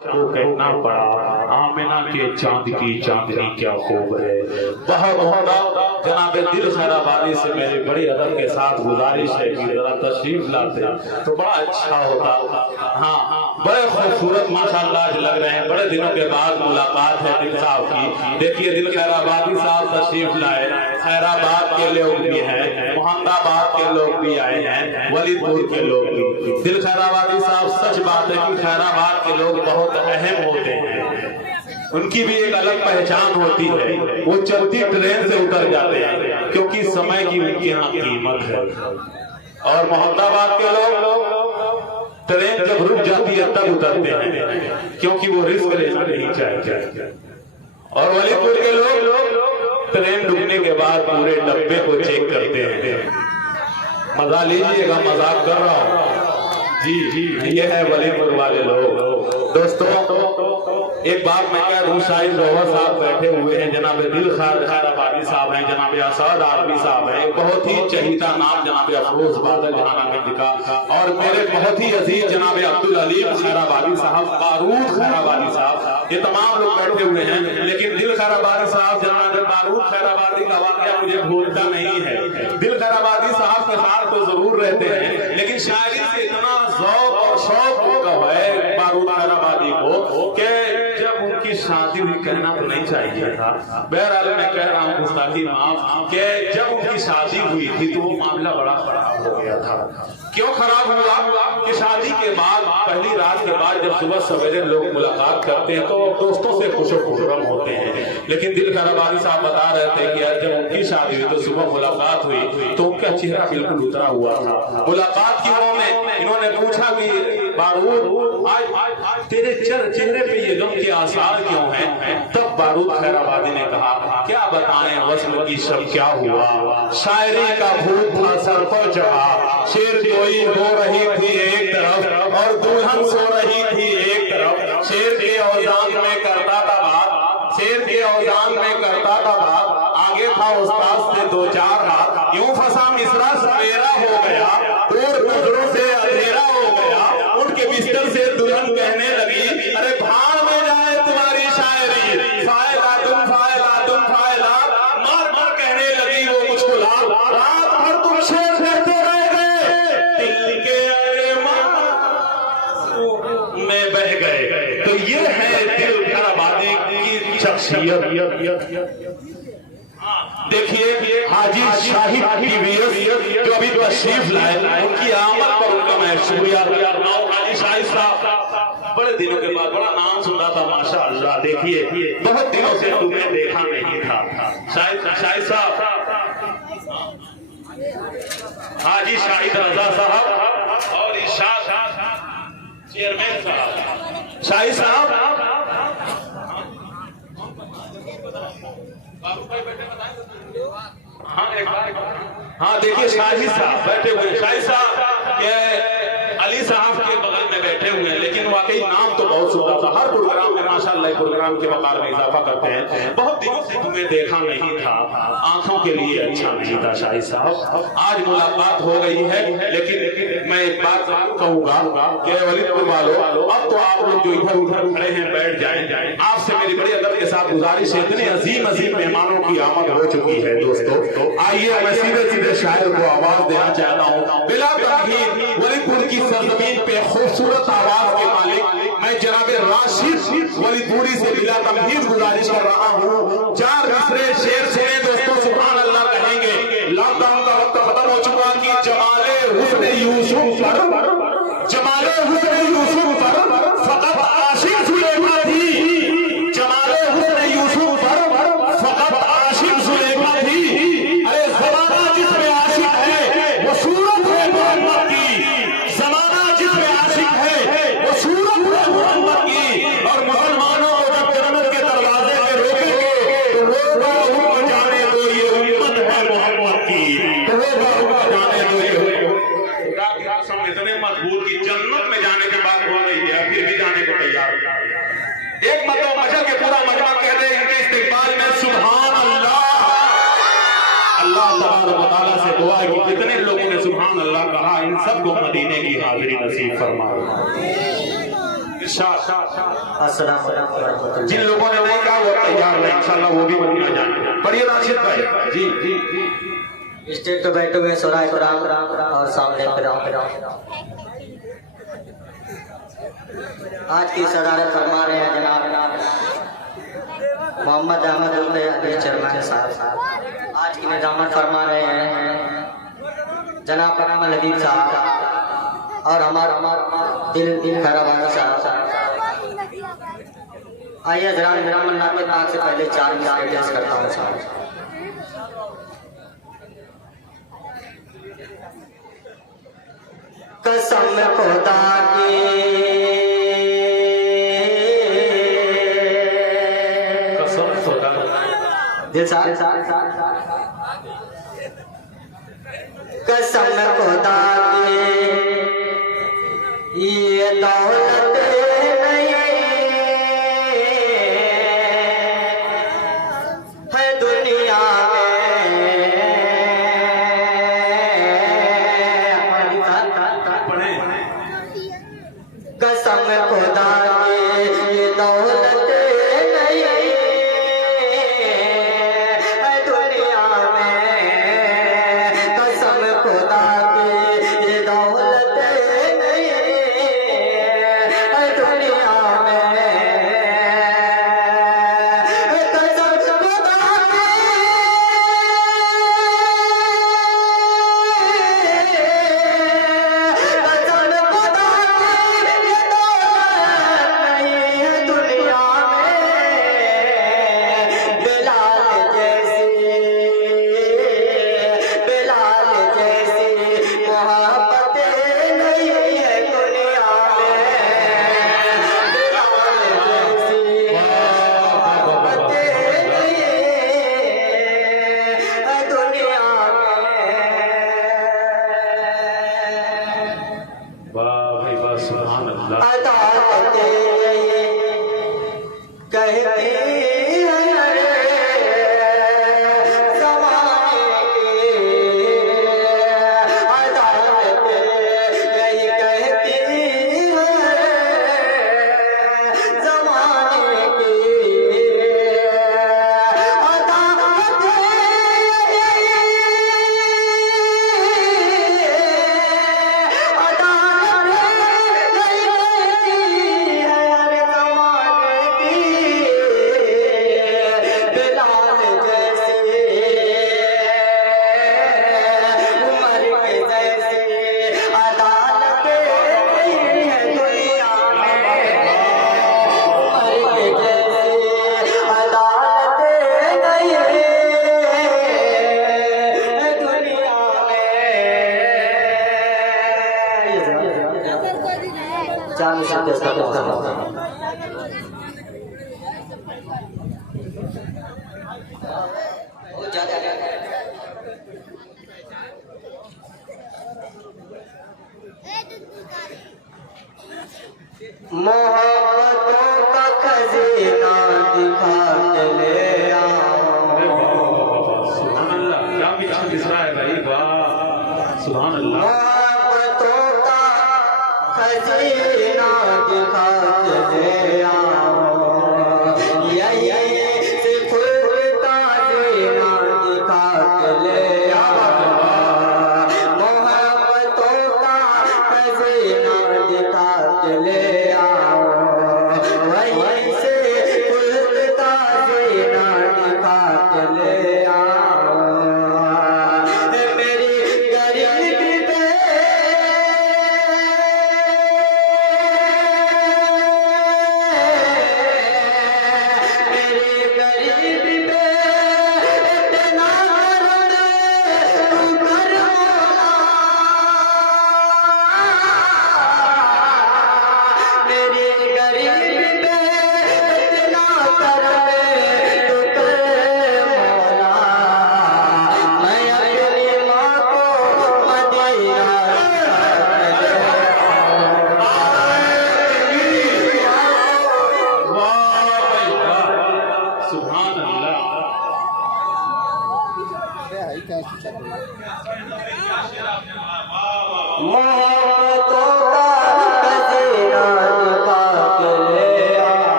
को कहना पड़ा, आमिना के चांद की चांदनी क्या खूब है। बहुत होता जनाब दिल खैराबादी से मेरी बड़ी अदब के साथ गुजारिश है कि जरा तशरीफ लाते तो बड़ा अच्छा होता। हाँ, बड़े खूबसूरत माशाल्लाह लग रहे हैं। बड़े दिनों के बाद मुलाकात है दिल साहब की। देखिए दिल खैराबादी साहब तशरीफ लाए, खैराबाद के लोग भी हैं, मोहम्मदाबाद के लोग भी आए हैं, वलीदपुर के लोग भी। दिल खैराबादी साहब, सच बात है कि खैराबाद के लोग बहुत अहम होते हैं, उनकी भी एक अलग पहचान होती है। वो चलती ट्रेन से उतर जाते हैं क्योंकि समय की उनके यहाँ कीमत है। और मोहम्मदाबाद के लोग ट्रेन जब रुक जाती है तब उतरते हैं क्योंकि वो रिस्क लेना नहीं चाहते। और वलीदपुर के लोग ट्रेन रुकने के बाद पूरे डब्बे को चेक करते हैं। मजा लीजिएगा, मजाक कर रहा हूँ जी। ये है वलीदपुर वाले लोग। दोस्तों एक बात मैं कह दूं, शाहिद रोहर साहब बैठे हुए हैं, जनाब दिल खैराबादी साहब हैं, जनाब असद आरबी साहब हैं, बहुत ही चहीता नाम जनाब अफरोज बादल जनानागंज का, और मेरे बहुत ही अजीज जनाब अब्दुल अलीम खैराबादी साहब, बारूद खैराबादी साहब, ये तमाम लोग बैठे हुए हैं। लेकिन दिल खैराबादी साहब जनाब बारूद खैराबादी का वाकया मुझे भूलता नहीं है। दिल खैराबादी साहब के साथ तो जरूर रहते हैं, लेकिन शायरी से इतना ज़ौक़ और शौक होता है बारूद खैराबादी को कि जब उनकी शादी हुई, कहना तो नहीं चाहिए था, बहरहाल मैं कह रहा हूँ गुस्ताखी माफ, कि जब उनकी शादी हुई थी तो वो मामला बड़ा खराब हो गया था। क्यों खराब हुआ कि शादी के बाद पहली रात के बाद जब सुबह सवेरे लोग मुलाकात करते हैं तो दोस्तों से खुशो-खुशरम होते हैं। लेकिन दिल खैराबादी साहब बता रहे थे कि जब उनकी शादी हुई तो सुबह मुलाकात हुई तो उनका चेहरा बिल्कुल उतरा हुआ था। मुलाकात की वो में इन्होंने पूछा कि बारूद आज तेरे चेहरे पे ये गम के आसार क्यों हैं? तब बारूद खैराबादी ने कहा, क्या बताएं वस्ल की शब क्या हुआ, शायरी का भूत था सर पर चढ़ा, शेर कोई हो रही थी एक तरफ और दुल्हन सो रही थी एक तरफ, शेर के औजान में करता था बात, शेर के औजान में करता था बात, आगे था उस्ताद से दो चार हाथ, यूं फंसा मिसरा सवेरा हो गया, दूर नजरों से अंधेरा हो गया, उनके बिस्तर से दुल्हन कहने लगी, अरे भाड़ में जाए तुम्हारी शायरी, फायदा तुम फायदा, मार मार कहने लगी वो मुझको रात भर तुम शेर कहते रह गए, दिल के में बह गए। तो ये है दिल खैराबादी की शख्सियत। देखिए हाजी शाहिद टीवीएस जो अभी तशरीफ लाए, उनकी आमद पर उनका मैं शुक्रिया अदा करता हूं। हाजी शाहिद साहब बड़े दिनों के बाद बड़ा नाम सुना था माशाअल्लाह। देखिए बहुत दिनों से तुम्हें देखा नहीं था। शाहिद साहब, हाजी शाहिद रजा साहब और इरशाद चेयरमैन साहब, शाहिद साहब हाँ देखिए शाहिद साहब बैठे हुए, शाहिद साहब अली साहब के बगल में बैठे हुए हैं, लेकिन वाकई नाम तो बहुत सुंदर था। हर प्रोग्राम में माशाअल्लाह प्रोग्राम के वकार में इजाफा करते हैं। बहुत दिनों से तुम्हें देखा नहीं था, आंखों के लिए अच्छा नहीं था शाहिद साहब। आज मुलाकात हो गई है, लेकिन मैं एक बात कहूंगा कि वलीदपुर वालों, अब तो आप लोग जो इधर उधर खड़े हैं बैठ जाएं। आपसे मेरी बड़ी अदब के साथ गुजारिश है, इतने अजीम अजीम मेहमानों की आमद हो चुकी है दोस्तों। आइए मैं सीधे शायर को आवाज देना चाहता हूँ। बिला तमहीद वलीदपुर की सरजमीन पे खूबसूरत आवाज के मालिक मैं जनाब राशिद वलीदपुरी से बिला तमहीद गुजारिश कर रहा हूँ। 4 मिसरे शेर सुने दोस्तों, सुभान अल्लाह कहेंगे। लॉकडाउन का वक्त खत्म हो चुका कि जमाले हुस्न यूसुफ पर, जमाले हुस्न यूसुफ पर फकत आशिक सुलेखा थी, जमाले हुस्न यूसुफ पर फकत आशिक सुलेखा थी। अरे ज़माना जिसमें आशिक है वो सूरत है मोहम्मद की, ज़माना जिसमें आशिक है वो सूरत है मोहम्मद की। और मुसलमानों को जब जन्नत के दरवाजे पे रोकेंगे तो वो जाने दो ये उम्मत है मोहम्मद की, तो वो जाने दो ये इतने मजबूत की जन्नत में जाने के बाद हो रही है, फिर भी जाने को तैयार। एक मतलब मशर के पूरा मजमा कह रहे हैं इनके इस्तिकबाल में सुभान अल्लाह। अल्लाह तबारक व तआला से दुआ है कि जितने लोगों ने सुभान अल्लाह कहा इन सबको मदीने की हाजिरी नसीब फरमा। अस्सलाम वालेकुम रहमतुल्लाह। जिन लोगों ने नहीं कहा वो तैयार है, इंशाल्लाह वो भी मदीना जाएंगे। पढ़िए राशिद भाई। जी जी जी। स्टेज पे बैठे हुए सुराय कराम और सामने कराम। आज की सदारत फरमा रहे हैं जनाब मोहम्मद अहमद अली चरमान साहब। आज की निजामत फरमा रहे हैं जनाब अकमल हबीब साहब और हमारा दिल खैराबादी साहब। आइए जरा निजामत नाम से पहले 4 मिनट एडजस्ट करता हूँ साहब। कसम खुदा की दिल साथ कसम खुदा की ये दौलत नहीं है दुनिया में। कसम खुदा की ये दौलत मोहब्बतों का खजीना दिखा के ले आओ। सुभान अल्लाह, क्या पीछे दिख रहा है भाई, वाह सुभान अल्लाह। मोहब्बतों का खजीना दिखा के ले आओ। यही सिर्फ का जीना दिखा के ले आओ। मोहब्बतों का खजीना दिखा के ले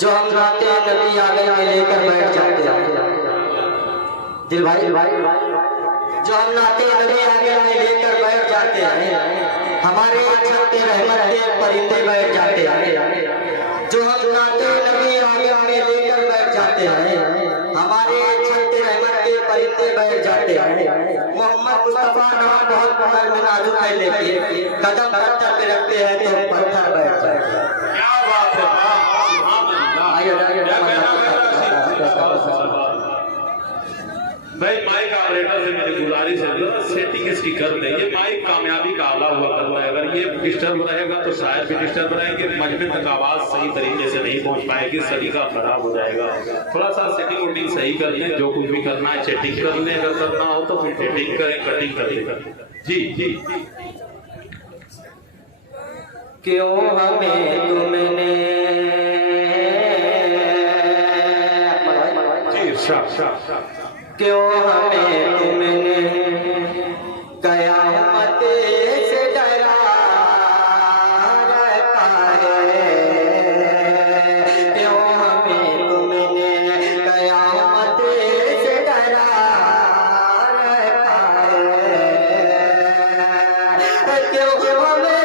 जो हम गाते हैं नबी आगे में लेकर बैठ जाते हैं। दिल भाई जो हम नाते नबी आगे में लेकर बैठ जाते हैं, हमारे छत रहमत के परिंदे बैठ जाते हैं। जो हम नाते नबी आगे में लेकर बैठ जाते हैं, हमारे छत रहमत के परिंदे बैठ जाते हैं। मोहम्मद मुस्तफा नाम बहुत कमर में नाजुक है, लेकिन कदम पत्थर पे रखते हैं तो पत्थर बैठ जाते हैं। क्या बात है, भाई माइक ऑपरेटर से मेरी गुजारिश है, सेटिंग इसकी कर देंगे। माइक कामयाबी का आला हुआ करता है, अगर ये डिस्टर्ब रहेगा तो शायद भी डिस्टर्ब रहेंगे, मजमे तक आवाज सही तरीके से नहीं पहुंच पाएगी, सलीका खराब हो जाएगा। थोड़ा सा सेटिंग वोटिंग सही कर लें, जो कुछ भी करना है सेटिंग कर लें, अगर करना हो तो फिर सेटिंग करें, कटिंग कर लें। जी जी क्यों हमें तुमने क्यों हमें तुमने कयामत से डरा रखा है। क्यों हमें तुमने कयामत से डरा रखा है। क्यों हमें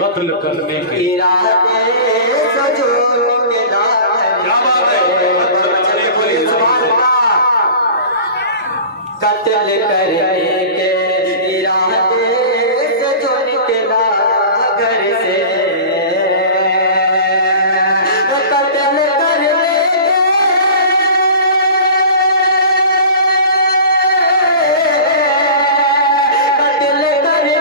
कत्ल करने के इरादे सजोर के क्या बात है, कत्ल करने के इरादे सजोर के घर से कत्ल करने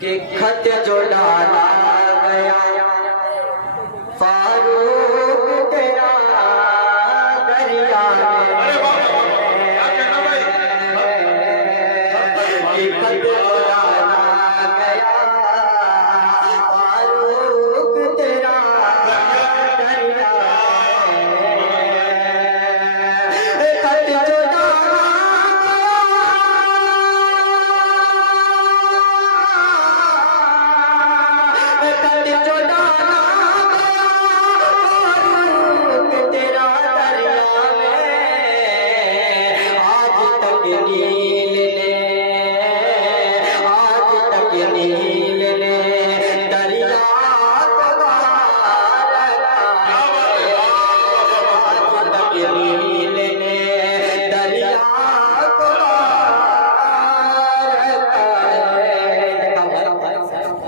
कि खत जो डाला गया फारूक तेरा दरिया कि खत जो डाला गया फारूक तेरा दरिया खत जो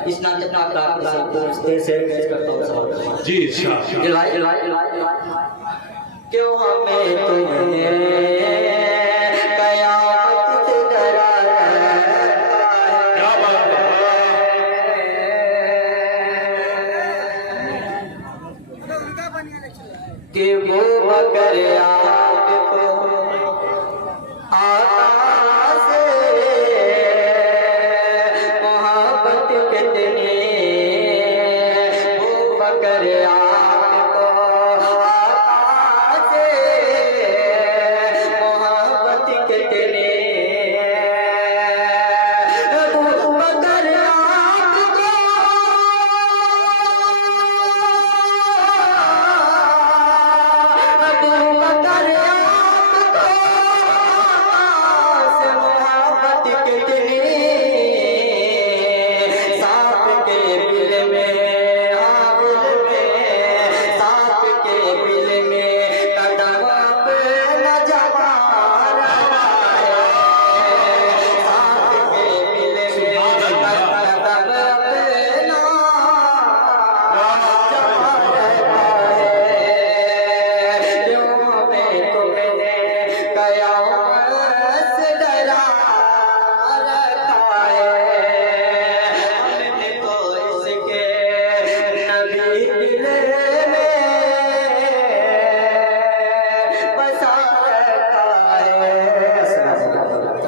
इस नाते से करता हूँ जी क्यों हमें तुमने कयामत से डरा क्या बात है। बकर आपको आता से मोहब्बत कितनी, वो बकर आपको आता से मोहब्बत कितनी, वो बकर आपको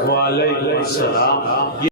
वालेकुम सलाम।